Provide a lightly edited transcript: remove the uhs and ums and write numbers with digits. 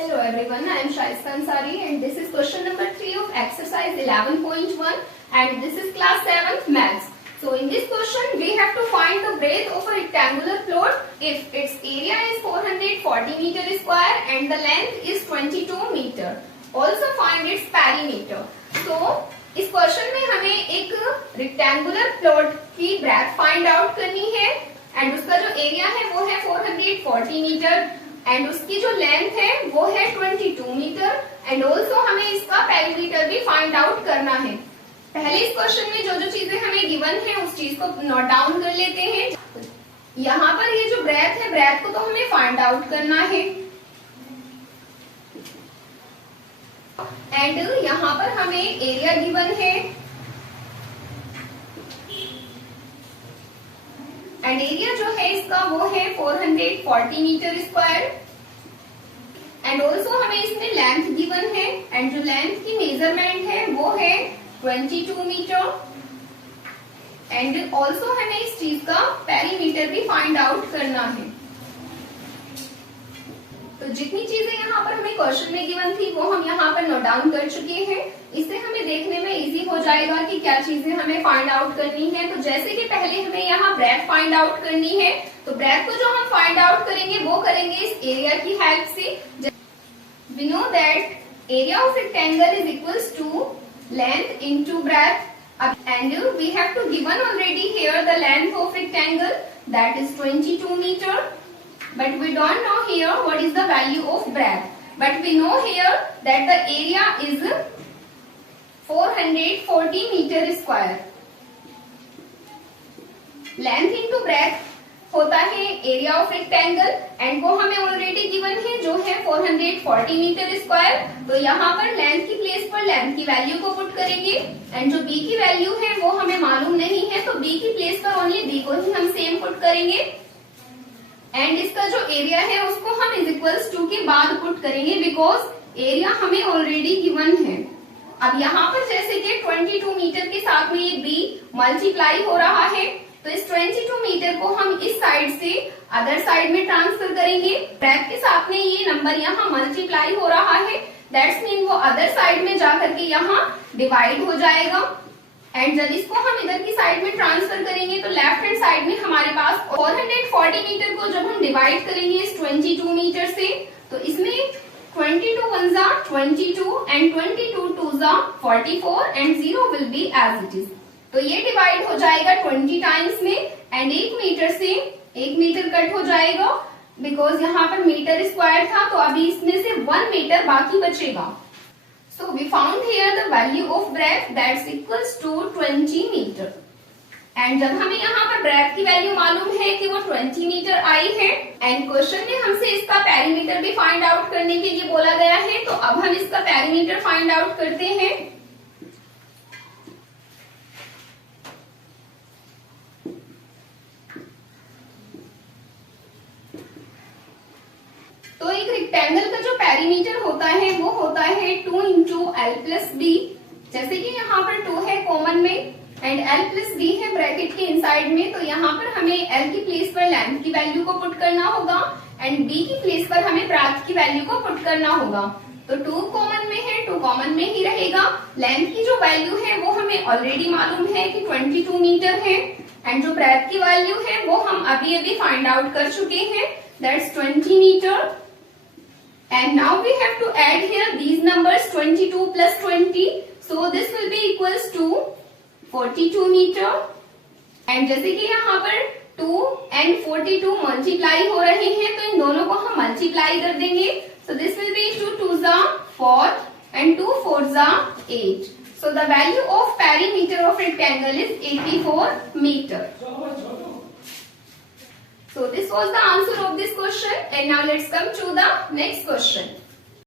Hello everyone, I am Shaista Ansari and this is question number 3 of exercise 11.1 and this is class 7th maths. So in this question we have to find the breadth of a rectangular plot if its area is 440 meter square and the length is 22 meter. Also find its perimeter. So इस question में हमें एक rectangular plot की breath find out करनी है and उसका जो area है वो है 440 मीटर एंड उसकी जो लेंथ है वो है 22 मीटर एंड ऑल्सो हमें इसका पेरीमीटर भी फाइंड आउट करना है। पहले इस क्वेश्चन में जो जो चीजें हमें गिवन है उस चीज को नोट डाउन कर लेते हैं। यहाँ पर ये जो ब्रेथ है ब्रेथ को तो हमें फाइंड आउट करना है एंड यहाँ पर हमें एरिया गिवन है एंड एरिया जो है इसका वो है 440 मीटर स्क्वायर एंड ऑल्सो हमें इसमें लेंथ गिवन है एंड जो लेंथ की मेजरमेंट है वो है 22 मीटर एंड ऑल्सो हमें इस चीज का पेरीमीटर भी फाइंड आउट करना है। तो जितनी चीजें यहाँ पर हमें क्वेश्चन में गिवन थी वो हम यहाँ पर नोट डाउन कर चुके हैं। इससे हमें देखने में इजी हो जाएगा कि क्या चीजें हमें फाइंड आउट करनी है। तो जैसे कि पहले हमें यहाँ ब्रेथ फाइंड आउट करनी है तो ब्रेथ को जो हम फाइंड आउट करेंगे वो करेंगे इस एरिया की हेल्प से। We know that area of rectangle is equals to length into breadth and we have to given already here the length of rectangle that is 22 metre. But we don't know here what is the value of breadth. But we know here that the area is 440 meter square. Length into breadth होता है area of rectangle and वो हमें already given है जो है 440 meter square. तो यहाँ पर length की प्लेस पर length की वैल्यू को पुट करेंगे एंड जो b की वैल्यू है वो हमें मालूम नहीं है तो b की प्लेस पर ओनली b को ही हम सेम पुट करेंगे एंड इसका जो एरिया है उसको हम इज इक्वल्स टू के बाद पुट करेंगे बिकॉज एरिया हमें ऑलरेडी गिवन है। अब यहाँ पर जैसे कि 22 मीटर के साथ में ये b मल्टीप्लाई हो रहा है तो इस 22 मीटर को हम इस साइड से अदर साइड में ट्रांसफर करेंगे। ब्रेथ के साथ में ये नंबर यहाँ मल्टीप्लाई हो रहा है दैट्स मीन वो अदर साइड में जाकर के यहाँ डिवाइड हो जाएगा एंड जब इसको हम इधर की साइड में ट्रांसफर करेंगे तो लेफ्ट हैंड साइड में हमारे पास 440 मीटर को जब हम डिवाइड करेंगे इस 22 मीटर से तो इसमें 22 1 जा 22 एंड 22 2 जा 44 and 0 will be as it is. तो ये डिवाइड हो जाएगा 20 टाइम्स में एंड 1 मीटर से 1 मीटर कट हो जाएगा बिकॉज यहाँ पर मीटर स्क्वायर था तो अभी इसमें से 1 मीटर बाकी बचेगा। So we found here the value of breadth that's equals to 20 meter. And जब हमें यहाँ पर ब्रेथ की वैल्यू मालूम है कि वो 20 मीटर आई है एंड क्वेश्चन में हमसे इसका पेरीमीटर भी फाइंड आउट करने के लिए बोला गया है तो अब हम इसका पेरीमीटर फाइंड आउट करते हैं। तो एक रेक्टेंगल का जो पेरीमीटर होता है वो होता है 2 इंटू एल प्लस बी। जैसे कि यहाँ पर 2 है कॉमन में एंड एल प्लस बी है ब्रैकेट के इनसाइड में तो यहाँ पर हमें एल की प्लेस पर लेंथ की वैल्यू को पुट करना होगा एंड बी की प्लेस पर हमें ब्रेथ की वैल्यू को पुट करना होगा। तो 2 कॉमन में है 2 कॉमन में ही रहेगा। लेंथ की जो वैल्यू है वो हमें ऑलरेडी मालूम है कि 22 मीटर है एंड जो ब्रेथ की वैल्यू है वो हम अभी अभी फाइंड आउट कर चुके हैं that's 20 metre. And now we have to add here these numbers 22 plus 20. So this will be equals to 42 meter. And जैसे कि यहाँ पर 2 and 42 मल्टीप्लाई हो रहे हैं तो इन दोनों को हम मल्टीप्लाई कर देंगे। So this will be 2 2s are 4 and 2 4s are 8. So the value of perimeter of rectangle is 84 meter. So this was the answer of this question and now let's come to the next question.